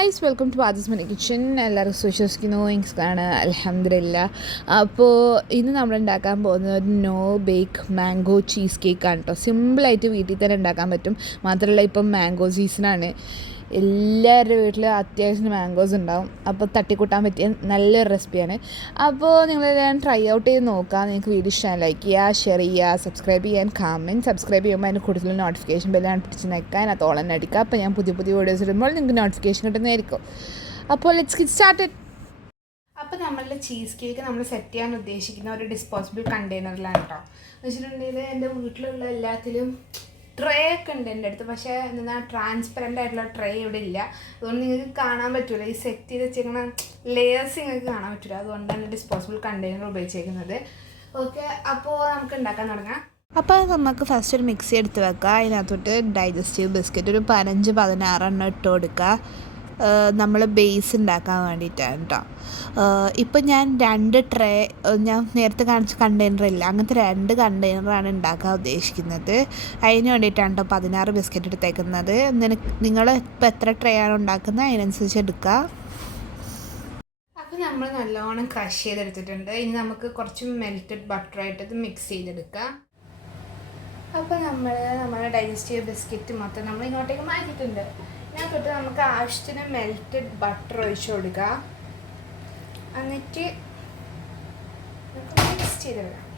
Guys, welcome to ആദിസ് മണി kitchen. എല്ലാവർക്കും വിശ്വസിക്കുന്നു ഇൻസ്കാണ് അൽഹംദുലില്ലാ. അപ്പോൾ ഇന്ന് നമ്മൾ ഉണ്ടാക്കാൻ പോകുന്നത് ഒരു നോ ബേക്ക് മാംഗോ ചീസ് കേക്കാണ് കേട്ടോ. സിമ്പിളായിട്ട് വീട്ടിൽ തന്നെ ഉണ്ടാക്കാൻ പറ്റും. മാത്രമല്ല ഇപ്പം മാംഗോ സീസണാണ്. എല്ലാവരുടെ വീട്ടിൽ അത്യാവശ്യം മാംഗോസ് ഉണ്ടാവും. അപ്പോൾ തട്ടിക്കൂട്ടാൻ പറ്റിയ നല്ലൊരു റെസിപ്പിയാണ്. അപ്പോൾ നിങ്ങളെല്ലാം ട്രൈ ഔട്ട് ചെയ്ത് നോക്കാം. നിങ്ങൾക്ക് വീഡിയോ ഇഷ്ടം ലൈക്ക് ചെയ്യുക, ഷെയർ ചെയ്യുക, സബ്സ്ക്രൈബ് ചെയ്യാൻ കമൻറ്റ്. സബ്സ്ക്രൈബ് ചെയ്യുമ്പോൾ അതിന് കൂടുതൽ നോട്ടിഫിക്കേഷൻ ബെല്ലാണ് പിടിച്ച് നിൽക്കാൻ അത് ഓൾ തന്നെ അടിക്കുക. അപ്പോൾ ഞാൻ പുതിയ വീഡിയോസ് ഇടുമ്പോൾ നിങ്ങൾക്ക് നോട്ടിഫിക്കേഷൻ കിട്ടുന്നതായിരിക്കും. അപ്പോൾ ലെറ്റ്സ് ഗെറ്റ് സ്റ്റാർട്ടഡ്. അപ്പോൾ നമ്മളുടെ ചീസ് കേക്ക് നമ്മൾ സെറ്റ് ചെയ്യാൻ ഉദ്ദേശിക്കുന്ന ഒരു ഡിസ്പോസിബിൾ കണ്ടെയ്നറിലാണ് കേട്ടോ. എന്ന് വെച്ചിട്ടുണ്ടെങ്കിൽ എൻ്റെ വീട്ടിലുള്ള എല്ലാത്തിലും ട്രേ ഒക്കെ ഉണ്ട് എൻ്റെ അടുത്ത്. പക്ഷേ എന്താ ട്രാൻസ്പെറൻ്റ് ആയിട്ടുള്ള ട്രേ ഇവിടെ ഇല്ല. അതുകൊണ്ട് നിങ്ങൾക്ക് കാണാൻ പറ്റില്ല. ഈ സെറ്റ് ചെയ്ത് വെച്ചിരിക്കുന്ന ലെയേഴ്സ് നിങ്ങൾക്ക് കാണാൻ പറ്റില്ല. അതുകൊണ്ടാണ് ഡിസ്പോസിബിൾ കണ്ടെയ്നർ ഉപയോഗിച്ചിരിക്കുന്നത്. ഓക്കെ, അപ്പോൾ നമുക്ക് ഉണ്ടാക്കാൻ തുടങ്ങാം. അപ്പോൾ നമുക്ക് ഫസ്റ്റ് ഒരു മിക്സി എടുത്ത് വെക്കുക. അതിനകത്തോട്ട് ഡൈജസ്റ്റീവ് ബിസ്ക്കറ്റ് ഒരു 15-16 ഇട്ട് കൊടുക്കുക. നമ്മൾ ബേസ് ഉണ്ടാക്കാൻ വേണ്ടിയിട്ടാണ് കേട്ടോ. ഇപ്പം ഞാൻ 2 ട്രേ, ഞാൻ നേരത്തെ കാണിച്ച കണ്ടെയ്നറില്ല, അങ്ങനത്തെ 2 കണ്ടെയ്നറാണ് ഉണ്ടാക്കാൻ ഉദ്ദേശിക്കുന്നത്. അതിന് വേണ്ടിയിട്ടാണ് കേട്ടോ 16 ബിസ്ക്കറ്റ് എടുത്തേക്കുന്നത്. നിങ്ങൾ ഇപ്പോൾ എത്ര ട്രേ ആണ് ഉണ്ടാക്കുന്നത് അതിനനുസരിച്ച് എടുക്കുക. അപ്പോൾ നമ്മൾ നല്ലോണം ക്രഷ് ചെയ്തെടുത്തിട്ടുണ്ട്. ഇനി നമുക്ക് കുറച്ച് മെൽറ്റഡ് ബട്ടറായിട്ട് ഇത് മിക്സ് ചെയ്തെടുക്കുക. അപ്പോൾ നമ്മുടെ ഡൈജസ്റ്റീവ് ബിസ്ക്കറ്റ് മൊത്തം നമ്മൾ ഇങ്ങോട്ടേക്ക് മാറ്റിയിട്ടുണ്ട്. ഇതിനകത്തോട്ട് നമുക്ക് ആവശ്യത്തിന് മെൽറ്റഡ് ബട്ടർ ഒഴിച്ച് കൊടുക്കുക. എന്നിട്ട് മിക്സ് ചെയ്തെടുക്കാം.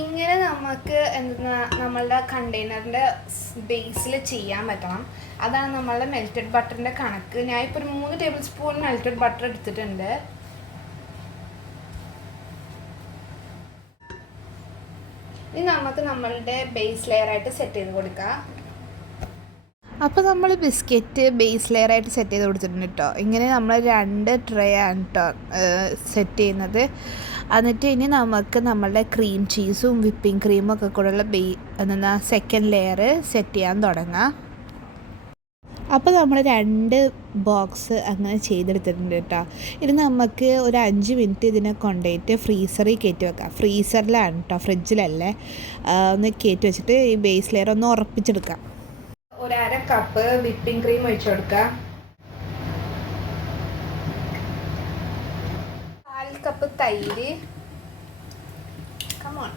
ഇങ്ങനെ നമുക്ക് നമ്മളുടെ കണ്ടെയ്നറിൻ്റെ ബേസിൽ ചെയ്യാൻ പറ്റണം. അതാണ് നമ്മളുടെ മെൽറ്റഡ് ബട്ടറിൻ്റെ കണക്ക്. ഞാനിപ്പോൾ ഒരു 3 ടേബിൾ സ്പൂൺ മെൽറ്റഡ് ബട്ടർ എടുത്തിട്ടുണ്ട്. ഇനി നമുക്ക് നമ്മളുടെ ബേസ് ലെയറായിട്ട് സെറ്റ് ചെയ്ത് കൊടുക്കുക. അപ്പോൾ നമ്മൾ ബിസ്ക്കറ്റ് ബേസ് ലെയറായിട്ട് സെറ്റ് ചെയ്ത് കൊടുത്തിട്ടുണ്ട് കേട്ടോ. ഇങ്ങനെ നമ്മൾ 2 ട്രേ ആണ് കേട്ടോ സെറ്റ് ചെയ്യുന്നത്. എന്നിട്ട് ഇനി നമുക്ക് നമ്മളുടെ ക്രീം ചീസും വിപ്പിംഗ് ക്രീമും ഒക്കെ കൂടെയുള്ള സെക്കൻഡ് ലെയർ സെറ്റ് ചെയ്യാൻ തുടങ്ങാം. അപ്പോൾ നമ്മൾ 2 ബോക്സ് അങ്ങനെ ചെയ്തെടുത്തിട്ടുണ്ട് കേട്ടോ. ഇത് നമുക്ക് ഒരു 5 മിനിറ്റ് ഇതിനെ കൊണ്ടുപോയിട്ട് ഫ്രീസറിൽ കയറ്റി വെക്കാം. ഫ്രീസറിലാണ് കേട്ടോ, ഫ്രിഡ്ജിലല്ലേ. ഒന്ന് കയറ്റി വെച്ചിട്ട് ഈ ബേസ് ലെയർ ഒന്ന് ഉറപ്പിച്ചെടുക്കാം. ഒരു 1/2 കപ്പ് വിപ്പിംഗ് ക്രീം ഒഴിച്ചു കൊടുക്കാം. 1/4 കപ്പ് തൈര്. കമോൺ.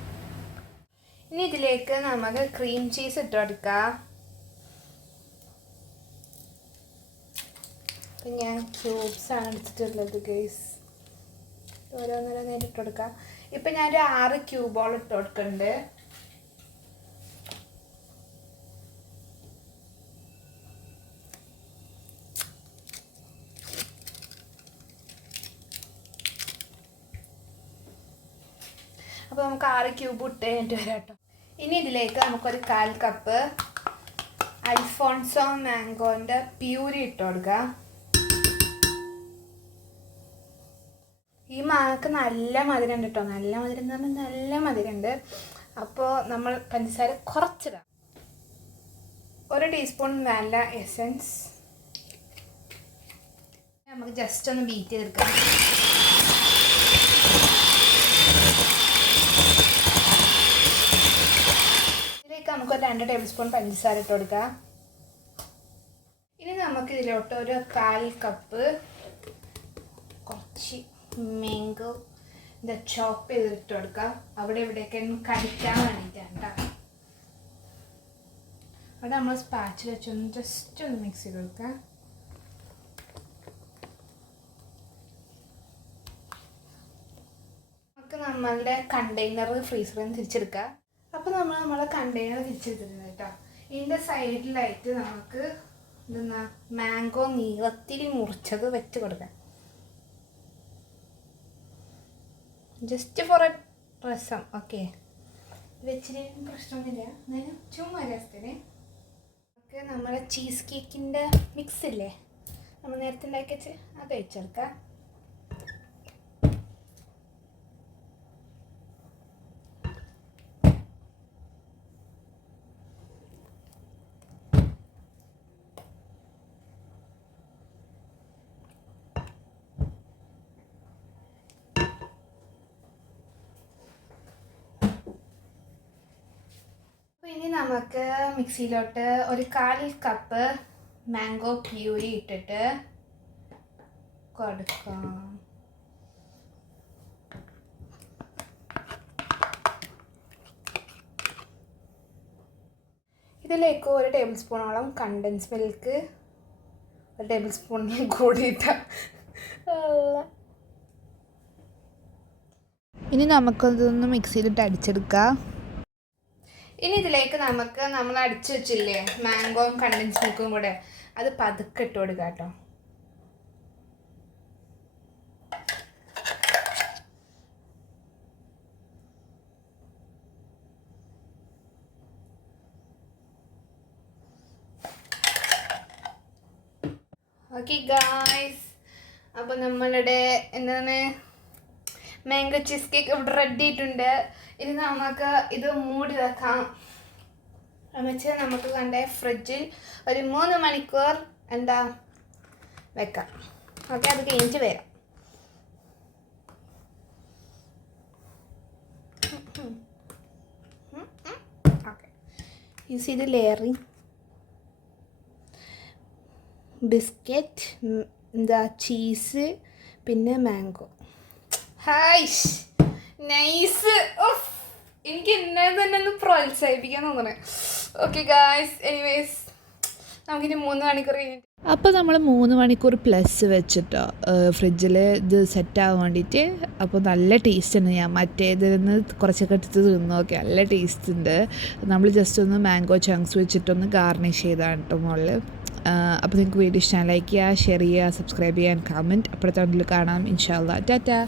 ഇനി ഇതിലേക്ക് നമുക്ക് ക്രീം ചീസ് ഇട്ട് കൊടുക്കാം. ഞാൻ ക്യൂബ്സാണ് എടുത്തിട്ടുള്ളത് ഗൈസ്. ഓരോന്നോരോന്നായിട്ട് ഇട്ട് കൊടുക്കാം. ഇപ്പം ഞാനൊരു 6 ക്യൂബോളം ഇട്ട് കൊടുക്കുന്നുണ്ട്. അപ്പോൾ നമുക്ക് 6 ക്യൂബ് ഇട്ട് കഴിഞ്ഞിട്ട് വരാം കേട്ടോ. ഇനി ഇതിലേക്ക് നമുക്കൊരു 1/4 കപ്പ് അൽഫോൺസോ മാംഗോൻ്റെ പ്യൂരി ഇട്ട് കൊടുക്കുക. ഈ മാങ്ങക്ക് നല്ല മധുരം ഉണ്ട് കേട്ടോ. നല്ല മധുരം എന്ന് പറഞ്ഞാൽ നല്ല മധുരമുണ്ട്. അപ്പോൾ നമ്മൾ പഞ്ചസാര കുറച്ചിടാം. 1 ടീസ്പൂൺ വാനില എസൻസ്. നമുക്ക് ജസ്റ്റ് ഒന്ന് ബീറ്റ് ചെയ്തെടുക്കാം. ഇതിലേക്ക് നമുക്ക് 2 ടേബിൾ സ്പൂൺ പഞ്ചസാര ഇട്ട് കൊടുക്കാം. ഇനി നമുക്ക് ഇതിലോട്ട് ഒരു 1/4 കപ്പ് കുറച്ച് മാംഗോ ചോപ്പ് ചെയ്തിട്ട് കൊടുക്കാം. അവിടെ ഇവിടെയൊക്കെ കടിക്കാൻ വേണ്ടിയിട്ടാണ് കേട്ടോ. അവിടെ നമ്മൾ സ്പാച്ചിൽ വെച്ചൊന്ന് ജസ്റ്റ് ഒന്ന് മിക്സ് ചെയ്ത് കൊടുക്കാം. നമുക്ക് നമ്മളുടെ കണ്ടെയ്നർ ഫ്രീസറിൽ നിന്ന് തിരിച്ചെടുക്കാം. അപ്പോൾ നമ്മളെ കണ്ടെയ്നർ തിരിച്ചെടുത്തിട്ടുണ്ട് കേട്ടോ. ഇതിൻ്റെ സൈഡിലായിട്ട് നമുക്ക് മാംഗോ നീളത്തിൽ മുറിച്ചത് വെച്ച് കൊടുക്കാം. ജസ്റ്റ് ഫോർ എ രസം. ഓക്കെ, വെച്ചിട്ട് പ്രശ്നമൊന്നുമില്ല. എന്നാലും ചുമ്മാ രസത്തിന് നമുക്ക് നമ്മളെ ചീസ് കേക്കിൻ്റെ മിക്സ് ഇല്ലേ, നമ്മൾ നേരത്തെ ഉണ്ടാക്കി വെച്ച് അത് വെച്ചെടുക്കാം. ഇനി നമുക്ക് മിക്സിയിലോട്ട് ഒരു 1/4 കപ്പ് മാംഗോ പ്യൂരി ഇട്ടിട്ട് കൊടുക്കാം. ഇതിലേക്ക് 1 ടേബിൾ സ്പൂണോളം കണ്ടൻസ് മിൽക്ക്, 1 ടേബിൾ സ്പൂണിൽ കൂടിയിട്ട്. ഇനി നമുക്കതൊന്ന് മിക്സിയിലിട്ട് അടിച്ചെടുക്കാം. ഇനി ഇതിലേക്ക് നമുക്ക് നമ്മൾ അടിച്ചു വെച്ചില്ലേ മാംഗോയും കണ്ടൻസ് മിൽക്കും കൂടെ, അത് പതുക്കെ ഇട്ട് കൊടുക്കുക കേട്ടോ. ഓക്കെ ഗായ്സ്, അപ്പോൾ നമ്മളുടെ എന്താണ് മാംഗോ ചീസ് കേക്ക് ഇവിടെ റെഡി ആയിട്ടുണ്ട്. ഇനി നമുക്ക് ഇത് മൂടി വെക്കാം. എന്നുവെച്ചാൽ നമുക്ക് കണ്ടേ ഫ്രിഡ്ജിൽ ഒരു 3 മണിക്കൂർ എന്താ വെക്കാം. ഓക്കെ, അത് കഴിഞ്ഞിട്ട് വരാം. ഓക്കെ, യൂസ് ചെയ്ത് ലെയറിങ് ബിസ്ക്കറ്റ്, എന്താ ചീസ്, പിന്നെ മാംഗോ. ഹായ്ഷ്, നൈസ്. എനിക്ക് എന്നെ തന്നെ ഒന്ന് പ്രോത്സാഹിപ്പിക്കാൻ തോന്നണേ. ഓക്കെ ഗായ്സ്, എനിവേസ് നമുക്കിനി 3 മണിക്കൂർ കഴിഞ്ഞിട്ട്. അപ്പോൾ നമ്മൾ 3 മണിക്കൂർ പ്ലസ് വെച്ചിട്ടോ ഫ്രിഡ്ജിൽ ഇത് സെറ്റാകാൻ വേണ്ടിയിട്ട്. അപ്പോൾ നല്ല ടേസ്റ്റ് ഉണ്ട്. ഞാൻ മറ്റേതിൽ നിന്ന് കുറച്ചൊക്കെ എടുത്ത് തിന്നു നോക്കി, നല്ല ടേസ്റ്റ് ഉണ്ട്. നമ്മൾ ജസ്റ്റ് ഒന്ന് മാംഗോ ചങ്ക്സ് വെച്ചിട്ടൊന്ന് ഗാർണിഷ് ചെയ്താണ് കേട്ടോ മുകളിൽ. അപ്പോൾ നിങ്ങൾക്ക് വീഡിയോ ഇഷ്ടമാണ് ലൈക്ക് ചെയ്യുക, ഷെയർ ചെയ്യുക, സബ്സ്ക്രൈബ് ചെയ്യാൻ, കമൻറ്റ്. അപ്പോഴത്തെ കാണാം ഇൻഷാ അല്ലാ. ടാറ്റാ.